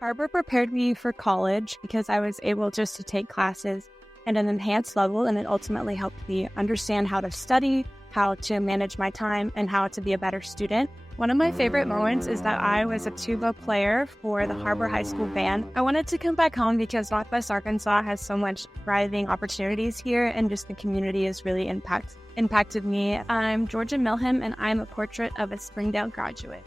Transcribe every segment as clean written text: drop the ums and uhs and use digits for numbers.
HAR-BER prepared me for college because I was able just to take classes at an enhanced level, and it ultimately helped me understand how to study, how to manage my time, and how to be a better student. One of my favorite moments is that I was a tuba player for the HAR-BER High School band. I wanted to come back home because Northwest Arkansas has so much thriving opportunities here, and just the community has really impacted me. I'm Georgia Milham, and I'm a portrait of a Springdale graduate.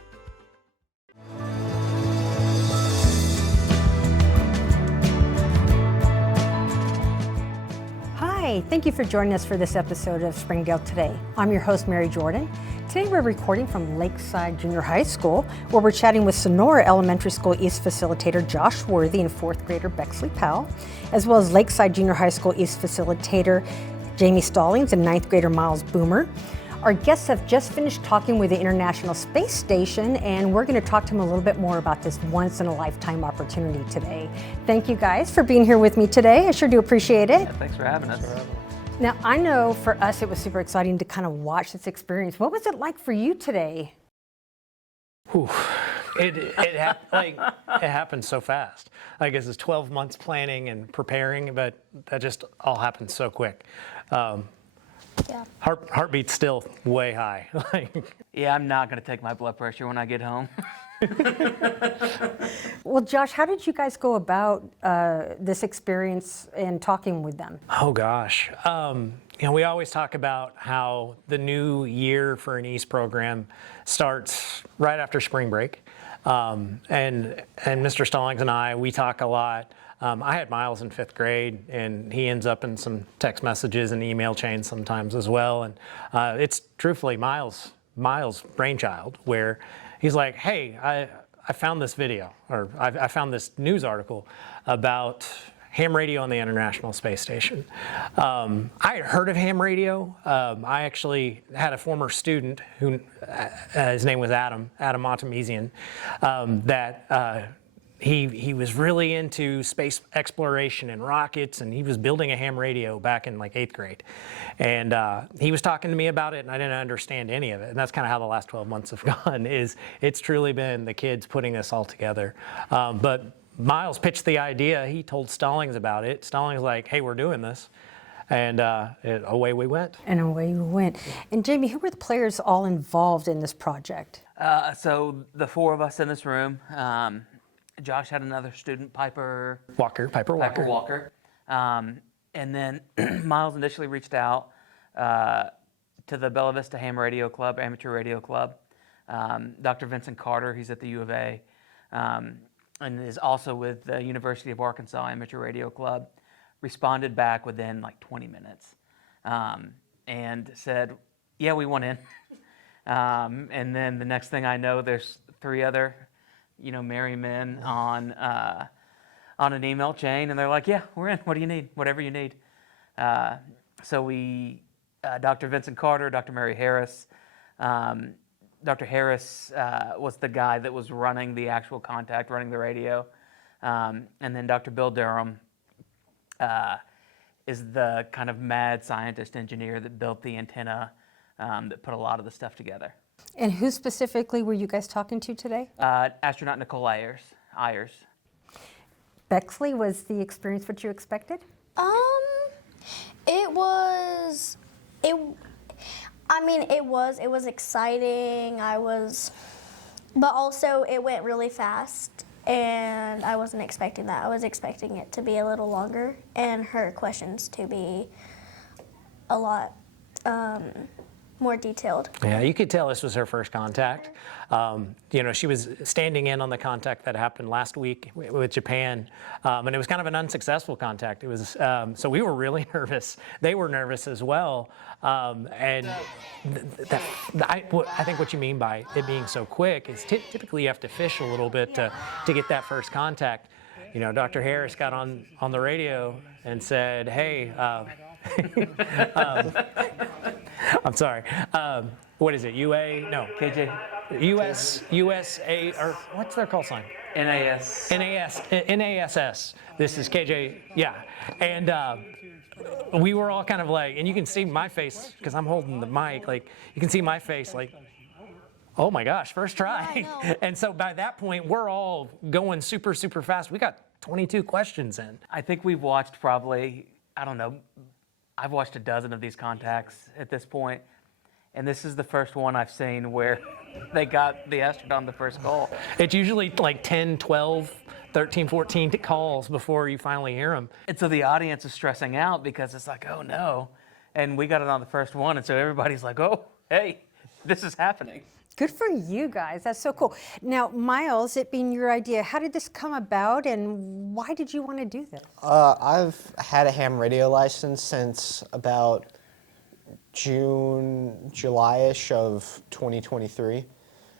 Hi, thank you for joining us for this episode of Springdale Today. I'm your host, Mary Jordan. Today we're recording from Lakeside Junior High School, where we're chatting with Sonora Elementary School East Facilitator Josh Worthy and 4th grader Bexley Powell, as well as Lakeside Junior High School East Facilitator Jamie Stallings and 9th grader Miles Boomer. Our guests have just finished talking with the International Space Station, and we're going to talk to them a little bit more about this once-in-a-lifetime opportunity today. Thank you guys for being here with me today. I sure do appreciate it. Yeah, thanks for having us. Now, I know for us it was super exciting to kind of watch this experience. What was it like for you today? It happened so fast. I guess it's 12 months planning and preparing, but that just all happened so quick. Yeah. Heartbeat's still way high. Yeah, I'm not going to take my blood pressure when I get home. Well, Josh, how did you guys go about this experience and talking with them? Oh gosh. We always talk about how the new year for an East program starts right after spring break. And Mr. Stallings and we talk a lot. I had Miles in 5th grade, and he ends up in some text messages and email chains sometimes as well. And it's truthfully Miles' brainchild, where he's like, hey, I found this video, or I found this news article about ham radio on the International Space Station. I had heard of ham radio. I actually had a former student who, his name was Adam Montemesian, that he was really into space exploration and rockets, and he was building a ham radio back in like 8th grade. And he was talking to me about it, and I didn't understand any of it. And that's kind of how the last 12 months have gone, it's truly been the kids putting this all together. But Miles pitched the idea. He told Stallings about it. Stallings was like, hey, we're doing this. And away we went. And away you went. And Jamie, who were the players all involved in this project? So the 4 of us in this room, Josh had another student, Piper Walker. And then Miles initially reached out to the Bella Vista Ham Radio Club, Amateur Radio Club. Dr. Vincent Carter, he's at the U of A, and is also with the University of Arkansas Amateur Radio Club, responded back within like 20 minutes and said, yeah, we want in. And then the next thing I know, there's 3 other merry men on an email chain, and they're like, yeah, we're in. What do you need? Whatever you need. So we, Dr. Vincent Carter, Dr. Mary Harris, Dr. Harris was the guy that was running the actual contact, running the radio. And then Dr. Bill Durham is the kind of mad scientist engineer that built the antenna that put a lot of the stuff together. And who specifically were you guys talking to today? Astronaut Nicole Ayers. Bexley, was the experience what you expected? It was exciting. But also it went really fast, and I wasn't expecting that. I was expecting it to be a little longer and her questions to be a lot more detailed. Yeah, you could tell this was her first contact. She was standing in on the contact that happened last week with Japan, and it was kind of an unsuccessful contact. It was so we were really nervous. They were nervous as well, and I think what you mean by it being so quick is typically you have to fish a little bit to get that first contact. Dr. Harris got on the radio and said, "Hey." I'm sorry. What is it? UA? No. KJ. USA, or what's their call sign? NASS. This is KJ. Yeah. And we were all kind of like, and you can see my face because I'm holding the mic. Like you can see my face. Like, Oh my gosh, first try. Yeah, I know. And so by that point, we're all going super, super fast. We got 22 questions in. I think we've watched probably, I don't know, I've watched a dozen of these contacts at this point, and this is the first one I've seen where they got the astronaut on the first call. It's usually like 10, 12, 13, 14 calls before you finally hear them. And so the audience is stressing out because it's like, oh no. And we got it on the first one, and so everybody's like, oh, hey, this is happening. Good for you guys. That's so cool. Now, Miles, it being your idea, how did this come about and why did you want to do this? I've had a ham radio license since about June, July-ish of 2023.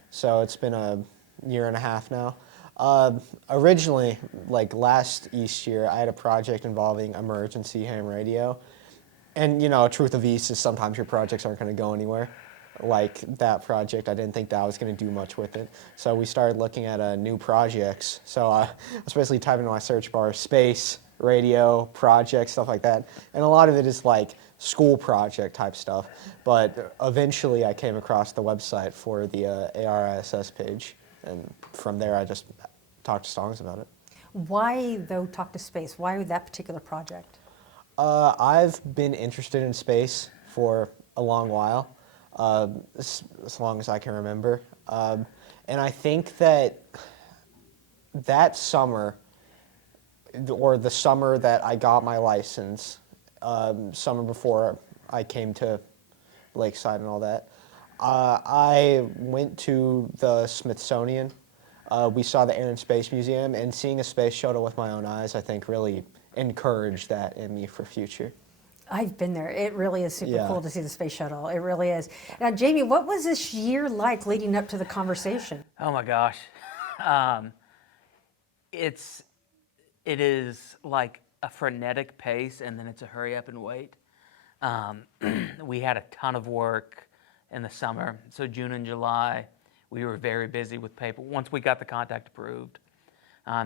So it's been a year and a half now. Originally, like last East year, I had a project involving emergency ham radio. And, you know, truth of East is sometimes your projects aren't going to go anywhere. Like that project, I didn't think that I was going to do much with it. So we started looking at new projects. So I was basically typing in my search bar, space, radio, projects, stuff like that. And a lot of it is like school project type stuff. But eventually I came across the website for the ARISS page. And from there I just talked to Stallings about it. Why, though, talk to space? Why that particular project? I've been interested in space for a long while. As long as I can remember. And I think that summer, or the summer that I got my license, summer before I came to Lakeside and all that, I went to the Smithsonian. We saw the Air and Space Museum, and seeing a space shuttle with my own eyes, I think really encouraged that in me for future. I've been there. It really is super cool to see the space shuttle. It really is. Now, Jamie, what was this year like leading up to the conversation? Oh my gosh. It is like a frenetic pace, and then it's a hurry up and wait. We had a ton of work in the summer. So June and July, we were very busy with paper. Once we got the contact approved,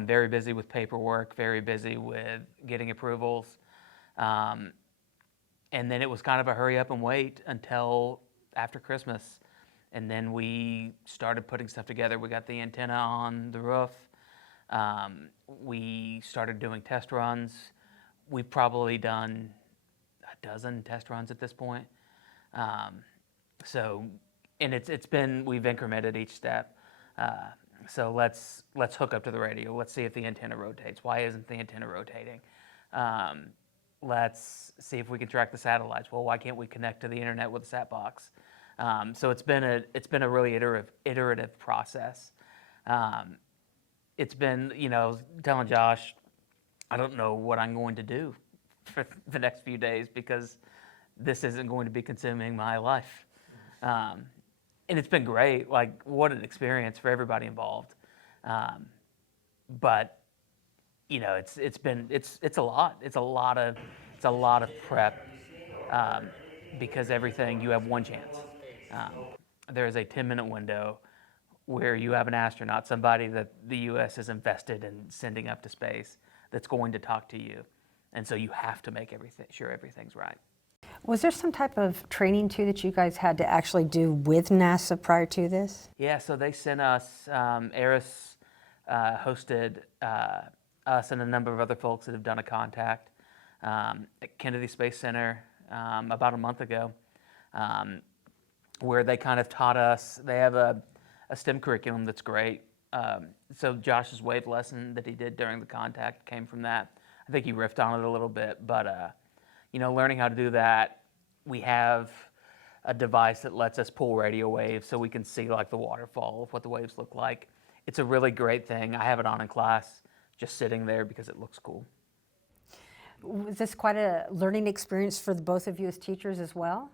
very busy with paperwork, very busy with getting approvals. And then it was kind of a hurry up and wait until after Christmas. And then we started putting stuff together. We got the antenna on the roof. We started doing test runs. We've probably done a dozen test runs at this point. So, and it's been, we've incremented each step. So let's hook up to the radio. Let's see if the antenna rotates. Why isn't the antenna rotating? Let's see if we can track the satellites. Well, why can't we connect to the internet with a sat box? So it's been a really iterative process. It's been, you know, telling Josh, I don't know what I'm going to do for the next few days because this isn't going to be consuming my life. And it's been great. Like, what an experience for everybody involved. But you know, it's a lot. It's a lot of prep because everything, you have one chance. There is a 10-minute window where you have an astronaut, somebody that the U.S. is invested in sending up to space, that's going to talk to you, and so you have to make sure everything's right. Was there some type of training too that you guys had to actually do with NASA prior to this? Yeah, so they sent us, ARISS hosted us and a number of other folks that have done a contact at Kennedy Space Center about a month ago, where they kind of taught us. They have a STEM curriculum that's great. So Josh's wave lesson that he did during the contact came from that. I think he riffed on it a little bit, but you know, learning how to do that, we have a device that lets us pull radio waves so we can see like the waterfall of what the waves look like. It's a really great thing. I have it on in class, just sitting there because it looks cool. Was this quite a learning experience for the both of you as teachers as well?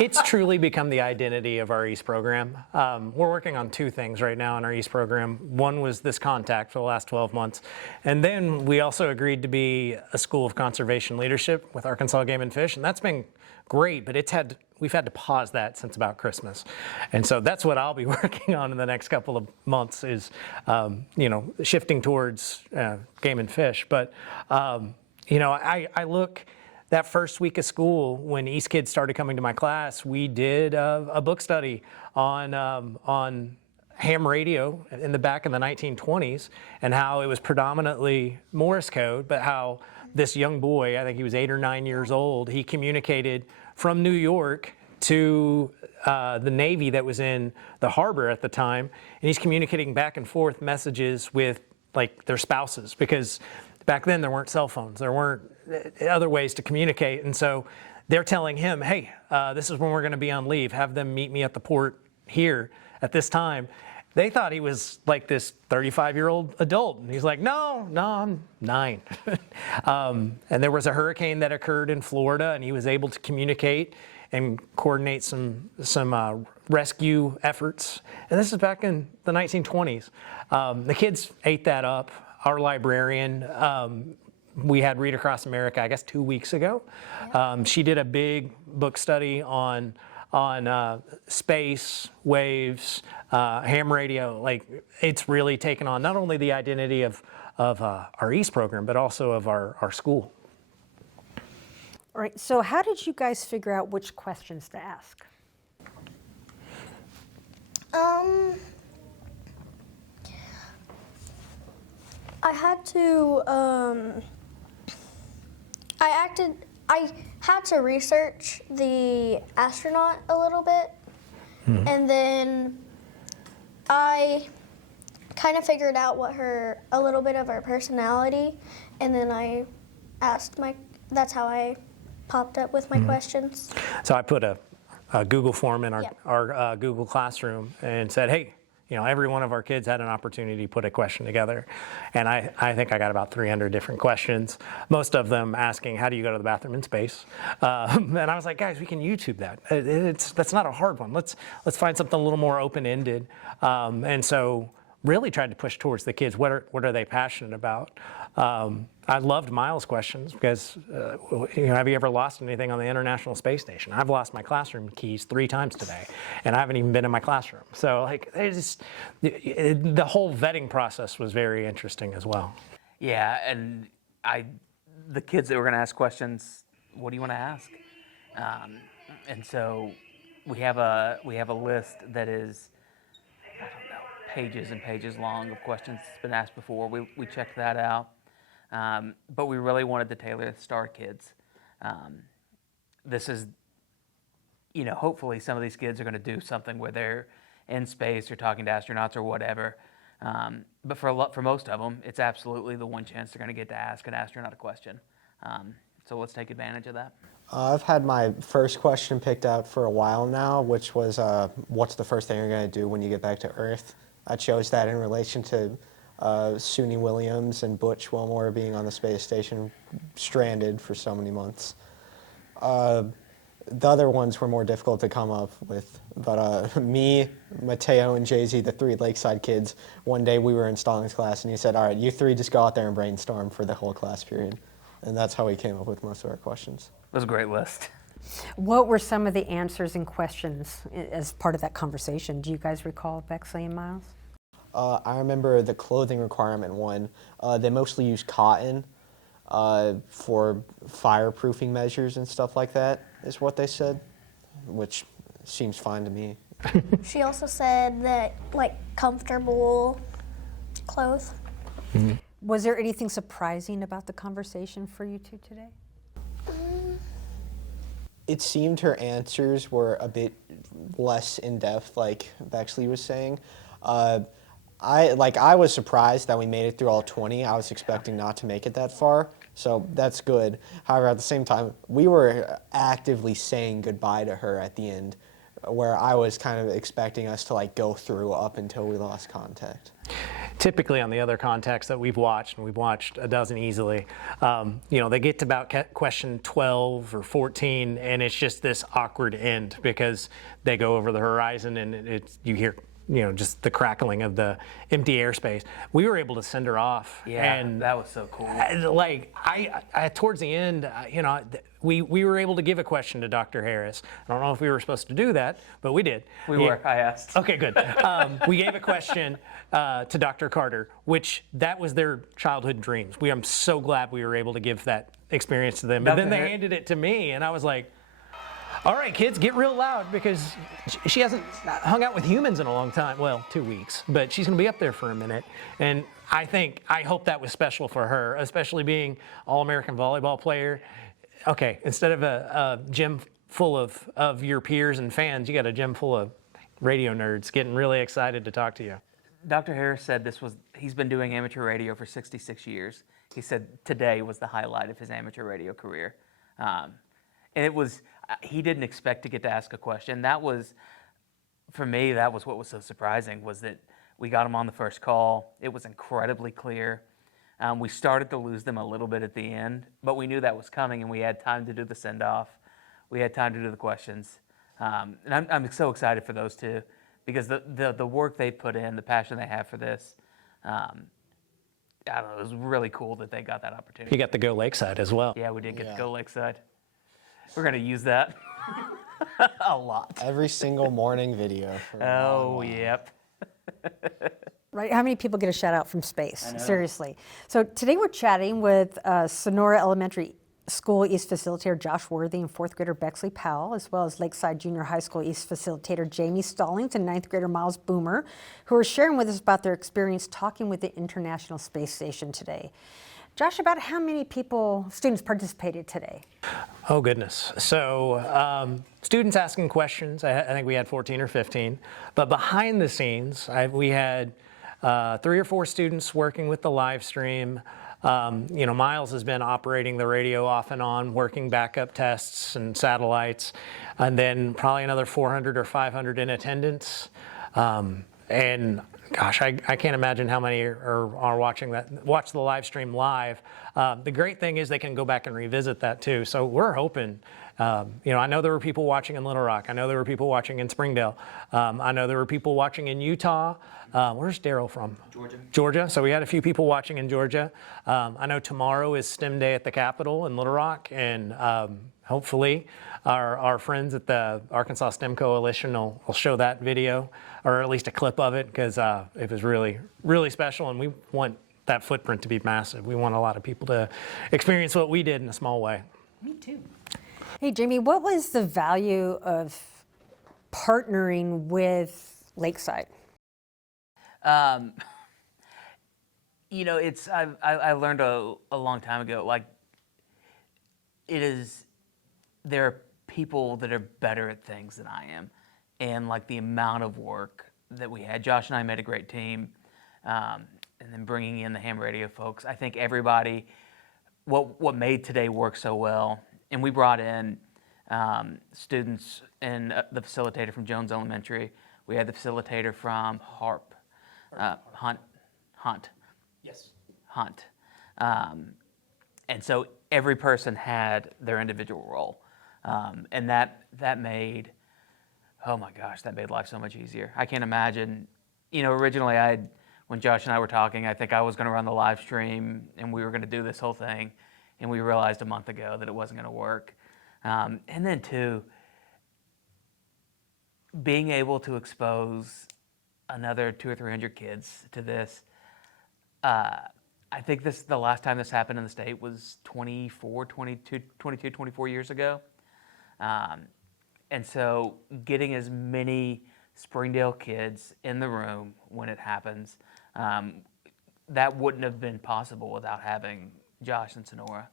It's truly become the identity of our East program. We're working on two things right now in our East program. One was this contact for the last 12 months. And then we also agreed to be a school of conservation leadership with Arkansas Game and Fish. And that's been great, but we've had to pause that since about Christmas. And so that's what I'll be working on in the next couple of months is, you know, shifting towards game and fish. But, you know, I look, that first week of school, when East kids started coming to my class, we did a book study on ham radio in the back in the 1920s, and how it was predominantly Morse code, but how this young boy, I think he was 8 or 9 years old, he communicated from New York to the Navy that was in the harbor at the time, and he's communicating back and forth messages with like their spouses, because back then there weren't cell phones, there weren't other ways to communicate, and so they're telling him, hey, this is when we're going to be on leave, have them meet me at the port here at this time. They thought he was like this 35-year-old adult, and he's like, no, I'm 9. And there was a hurricane that occurred in Florida, and he was able to communicate and coordinate some rescue efforts. And this is back in the 1920s. The kids ate that up. Our librarian, we had Read Across America, I guess 2 weeks ago. She did a big book study on space, waves, ham radio. Like, it's really taken on not only the identity of our East program, but also of our school. All right, so how did you guys figure out which questions to ask? I had to, I had to research the astronaut a little bit, and then I kind of figured out a little bit of her personality, and then I asked that's how I popped up with my questions. So I put a Google form in our Google Classroom and said, hey, every one of our kids had an opportunity to put a question together. And I think I got about 300 different questions, most of them asking, how do you go to the bathroom in space? And I was like, guys, we can YouTube that. That's not a hard one. Let's find something a little more open-ended. And so really tried to push towards the kids. What are they passionate about? I loved Miles' questions because, have you ever lost anything on the International Space Station? I've lost my classroom keys 3 times today, and I haven't even been in my classroom. So, the whole vetting process was very interesting as well. Yeah, and the kids that were going to ask questions, what do you want to ask? And so we have a list that is, I don't know, pages and pages long of questions that's been asked before. We checked that out. But we really wanted to tailor this to our kids. This is, hopefully some of these kids are going to do something where they're in space or talking to astronauts or whatever. But for most of them, it's absolutely the one chance they're going to get to ask an astronaut a question. So let's take advantage of that. I've had my first question picked out for a while now, which was, what's the first thing you're going to do when you get back to Earth? I chose that in relation to Suni Williams and Butch Wilmore being on the space station, stranded for so many months. The other ones were more difficult to come up with, but me, Mateo, and Jay-Z, the 3 Lakeside kids, one day we were in Stallings' class, and he said, all right, you 3 just go out there and brainstorm for the whole class period. And that's how we came up with most of our questions. It was a great list. What were some of the answers and questions as part of that conversation? Do you guys recall, Bexley and Miles? I remember the clothing requirement one. They mostly use cotton for fireproofing measures and stuff like that, is what they said, which seems fine to me. She also said that, comfortable clothes. Mm-hmm. Was there anything surprising about the conversation for you two today? It seemed her answers were a bit less in-depth, like Bexley was saying. I was surprised that we made it through all 20. I was expecting not to make it that far, so that's good. However, at the same time, we were actively saying goodbye to her at the end, where I was kind of expecting us to go through up until we lost contact. Typically on the other contacts that we've watched, and we've watched a dozen easily, they get to about question 12 or 14, and it's just this awkward end because they go over the horizon and you hear just the crackling of the empty airspace. We were able to send her off. Yeah, and that was so cool. I towards the end, we were able to give a question to Dr. Harris. I don't know if we were supposed to do that, but we did. We were. I asked. Okay, good. We gave a question to Dr. Carter, which that was their childhood dreams. I'm so glad we were able to give that experience to them. But then they handed it to me, and I was like, all right, kids, get real loud, because she hasn't hung out with humans in a long time. Well, 2 weeks, but she's going to be up there for a minute. And I hope that was special for her, especially being All-American volleyball player. Okay, instead of a gym full of your peers and fans, you got a gym full of radio nerds getting really excited to talk to you. Dr. Harris said he's been doing amateur radio for 66 years. He said today was the highlight of his amateur radio career. And he didn't expect to get to ask a question. For me, that was what was so surprising, was that we got him on the first call. It was incredibly clear. We started to lose them a little bit at the end, but we knew that was coming, and we had time to do the send-off. We had time to do the questions. And I'm so excited for those two, because the work they put in, the passion they have for this, I don't know, it was really cool that they got that opportunity. You got to go Lakeside as well. Yeah, we did get to go Lakeside. We're going to use that a lot. Every single morning video. Yep. Right? How many people get a shout out from space? Seriously. So today we're chatting with Sonora Elementary School East Facilitator Josh Worthy and 4th grader Bexley Powell, as well as Lakeside Junior High School East Facilitator Jamie Stallings and 9th grader Miles Boomer, who are sharing with us about their experience talking with the International Space Station today. Josh, about how many students participated today? Oh, goodness. So students asking questions, I think we had 14 or 15. But behind the scenes, we had 3 or 4 students working with the live stream. Miles has been operating the radio off and on, working backup tests and satellites. And then probably another 400 or 500 in attendance. And gosh, I can't imagine how many are watch the live stream live. The great thing is they can go back and revisit that too. So we're hoping, I know there were people watching in Little Rock. I know there were people watching in Springdale. I know there were people watching in Utah. Where's Daryl from? Georgia. So we had a few people watching in Georgia. I know tomorrow is STEM Day at the Capitol in Little Rock, and hopefully our friends at the Arkansas STEM Coalition will show that video, or at least a clip of it, because it was really, really special, and we want that footprint to be massive. We want a lot of people to experience what we did in a small way. Me too. Hey, Jamie, what was the value of partnering with Lakeside? I learned a long time ago, there are people that are better at things than I am. And the amount of work that we had, Josh and I made a great team. And then bringing in the ham radio folks, I think everybody, what made today work so well, and we brought in students and the facilitator from Jones Elementary. We had the facilitator from Hunt. Yes. Hunt. And so every person had their individual role. And that made, oh my gosh, that made life so much easier. I can't imagine, originally when Josh and I were talking, I think I was going to run the live stream and we were going to do this whole thing. And we realized a month ago that it wasn't going to work. And then too, being able to expose another 200 or 300 kids to this, I think the last time this happened in the state was 22, 24 years ago. And so getting as many Springdale kids in the room when it happens, that wouldn't have been possible without having Josh and Sonora.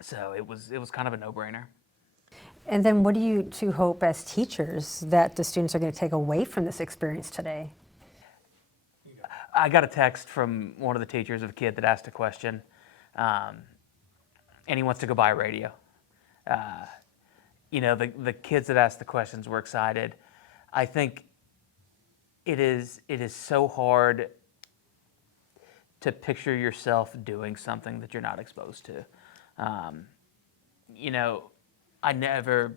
So it was kind of a no-brainer. And then what do you two hope as teachers that the students are going to take away from this experience today? I got a text from one of the teachers of a kid that asked a question, and he wants to go buy a radio. The kids that asked the questions were excited. I think it is so hard to picture yourself doing something that you're not exposed to. I never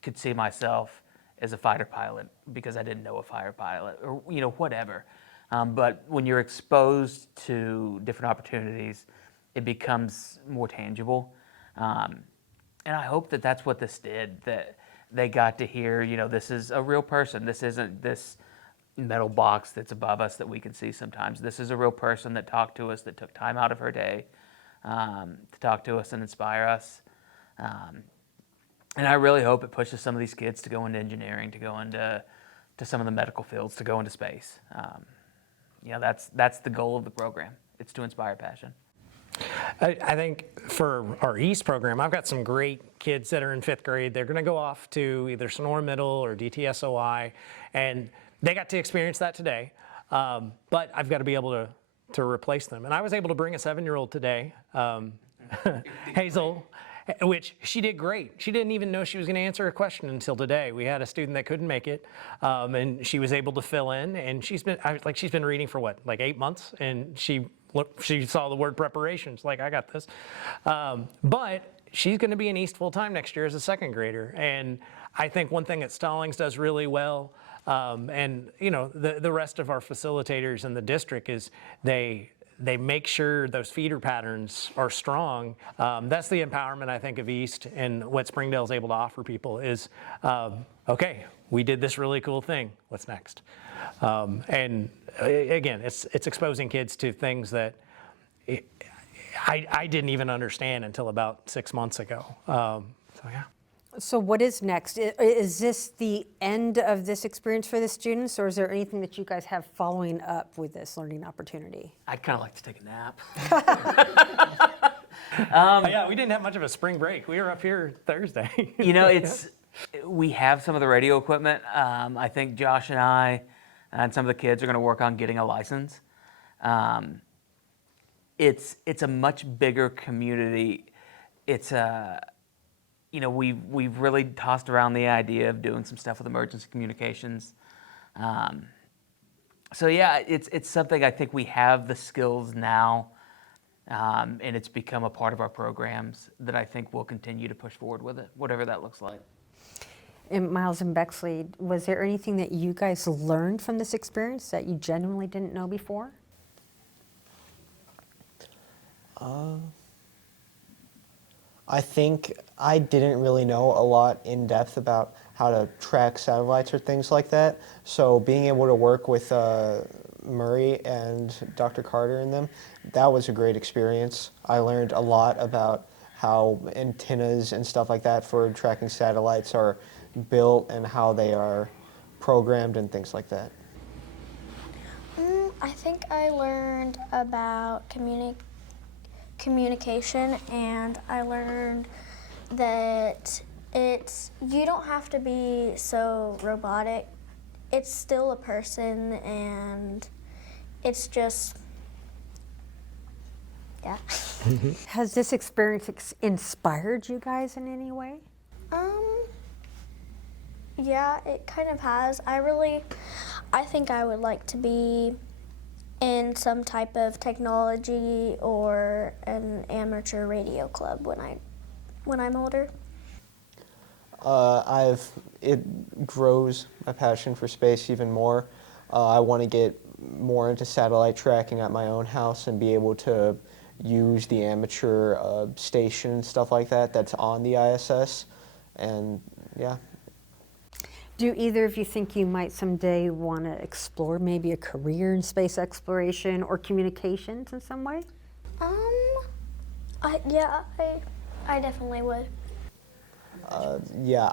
could see myself as a fighter pilot because I didn't know a fighter pilot or, whatever. But when you're exposed to different opportunities, it becomes more tangible. And I hope that that's what this did, that they got to hear, this is a real person. This isn't this metal box that's above us that we can see sometimes. This is a real person that talked to us, that took time out of her day to talk to us and inspire us. And I really hope it pushes some of these kids to go into engineering, to go into some of the medical fields, to go into space. That's the goal of the program. It's to inspire passion. I think for our East program, I've got some great kids that are in 5th grade. They're going to go off to either Sonora Middle or DTSOI, and they got to experience that today. But I've got to be able to replace them. And I was able to bring a 7-year-old today, Hazel, which she did great. She didn't even know she was going to answer a question until today. We had a student that couldn't make it, and she was able to fill in. And she's been reading for what, like 8 months, and she saw the word preparation. She's like, I got this. But she's going to be in East full time next year as a 2nd grader. And I think one thing that Stallings does really well, and the rest of our facilitators in the district, is they make sure those feeder patterns are strong. That's the empowerment, I think, of East, and what Springdale is able to offer people is, okay, we did this really cool thing. What's next? And again, it's exposing kids to things that I didn't even understand until about 6 months ago. So yeah. So what is next? Is this the end of this experience for the students, or is there anything that you guys have following up with this learning opportunity? I'd kind of like to take a nap. Yeah, we didn't have much of a spring break. We were up here Thursday. We have some of the radio equipment. I think Josh and I and some of the kids are going to work on getting a license. It's a much bigger community. It's we've really tossed around the idea of doing some stuff with emergency communications. So yeah, it's something I think we have the skills now, and it's become a part of our programs that I think we'll continue to push forward with it, whatever that looks like. And Miles and Bexley, was there anything that you guys learned from this experience that you genuinely didn't know before? I think I didn't really know a lot in depth about how to track satellites or things like that. So being able to work with Murray and Dr. Carter and them, that was a great experience. I learned a lot about how antennas and stuff like that for tracking satellites are built and how they are programmed and things like that. I think I learned about communication, and I learned that you don't have to be so robotic. It's still a person, and it's just, yeah. Has this experience inspired you guys in any way? Yeah, it kind of has. I think I would like to be in some type of technology or an amateur radio club when I'm older. It grows my passion for space even more. I want to get more into satellite tracking at my own house and be able to use the amateur station and stuff like that that's on the ISS, and yeah. Do either of you think you might someday want to explore maybe a career in space exploration or communications in some way? I definitely would. Yeah,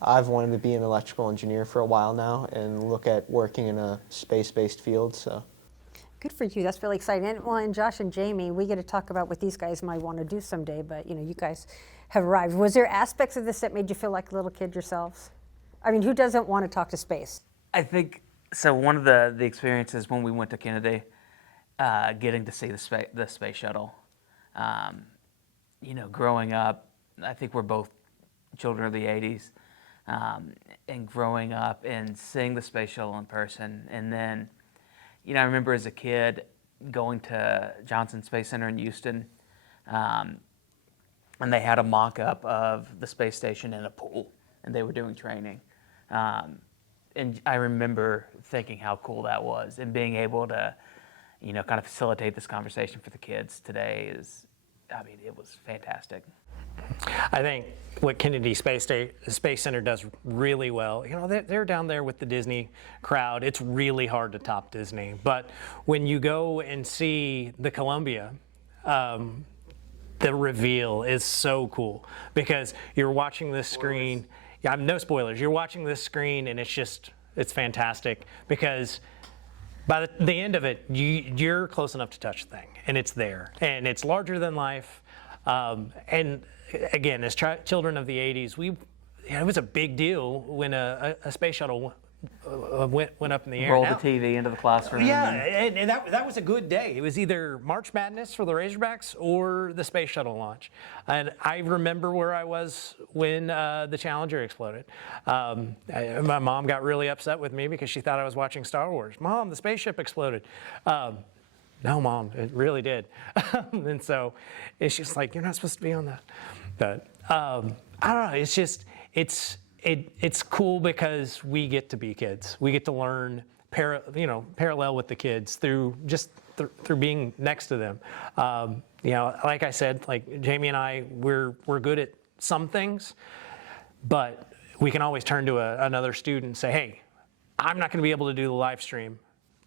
I've wanted to be an electrical engineer for a while now and look at working in a space-based field. So. Good for you. That's really exciting. And Josh and Jamie, we get to talk about what these guys might want to do someday. But you guys have arrived. Was there aspects of this that made you feel like a little kid yourselves? I mean, who doesn't want to talk to space? I think so. One of the experiences when we went to Kennedy, getting to see the space shuttle. Growing up, I think we're both children of the '80s, and growing up and seeing the space shuttle in person, and then, I remember as a kid going to Johnson Space Center in Houston, and they had a mock-up of the space station in a pool, and they were doing training. And I remember thinking how cool that was, and being able to, kind of facilitate this conversation for the kids today it was fantastic. I think what Kennedy Space Center does really well, they're down there with the Disney crowd. It's really hard to top Disney. But when you go and see the Columbia, the reveal is so cool because you're watching this screen. Yeah, no spoilers. You're watching this screen and it's fantastic because by the end of it, you're close enough to touch the thing, and it's there, and it's larger than life. And again, as children of the 80s, it was a big deal when a space shuttle went up in the air. Rolled the TV into the classroom. Yeah, and that was a good day. It was either March Madness for the Razorbacks or the space shuttle launch. And I remember where I was when the Challenger exploded. My mom got really upset with me because she thought I was watching Star Wars. Mom, the spaceship exploded. No, Mom, it really did. And so it's just like, you're not supposed to be on that. But I don't know, it's cool because we get to be kids. We get to learn parallel with the kids through being next to them. Like I said, like Jamie and I, we're good at some things, but we can always turn to another student and say, hey, I'm not going to be able to do the live stream.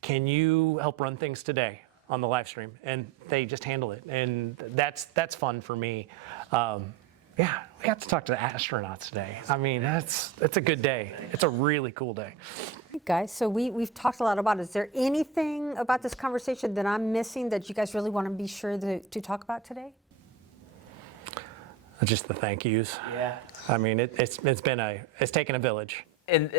Can you help run things today on the live stream? And they just handle it, and that's fun for me. Yeah, we got to talk to the astronauts today. I mean, that's a good day. It's a really cool day. Hey guys, so we've talked a lot about it. Is there anything about this conversation that I'm missing that you guys really want to be sure to talk about today? Just the thank yous. Yeah. I mean, it's taken a village. And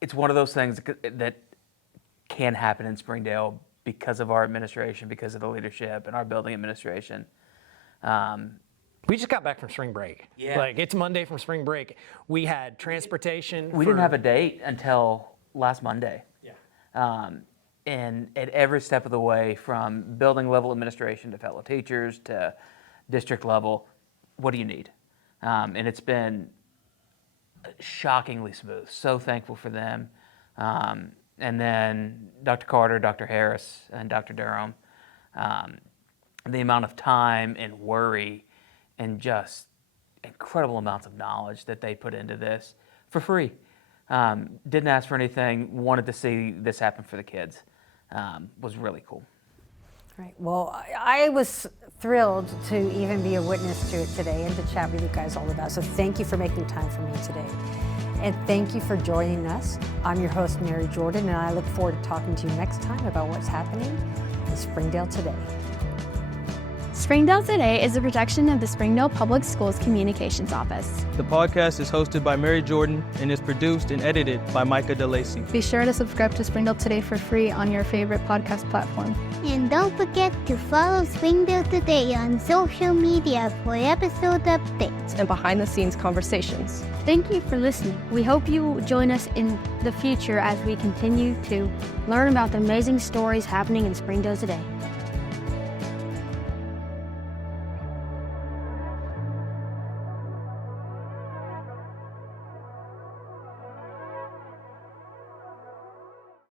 it's one of those things that can happen in Springdale because of our administration, because of the leadership and our building administration. We just got back from spring break. Yeah. Like, it's Monday from spring break. We had transportation. We didn't have a date until last Monday. Yeah. And at every step of the way, from building level administration to fellow teachers to district level, what do you need? And it's been shockingly smooth. So thankful for them. And then Dr. Carter, Dr. Harris, and Dr. Durham, the amount of time and worry and just incredible amounts of knowledge that they put into this for free. Didn't ask for anything, wanted to see this happen for the kids. Was really cool. Right. Well, I was thrilled to even be a witness to it today and to chat with you guys all about it. So thank you for making time for me today. And thank you for joining us. I'm your host, Mary Jordan, and I look forward to talking to you next time about what's happening in Springdale today. Springdale Today is a production of the Springdale Public Schools Communications Office. The podcast is hosted by Mary Jordan and is produced and edited by Micah DeLacy. Be sure to subscribe to Springdale Today for free on your favorite podcast platform. And don't forget to follow Springdale Today on social media for episode updates And behind-the-scenes conversations. Thank you for listening. We hope you will join us in the future as we continue to learn about the amazing stories happening in Springdale today.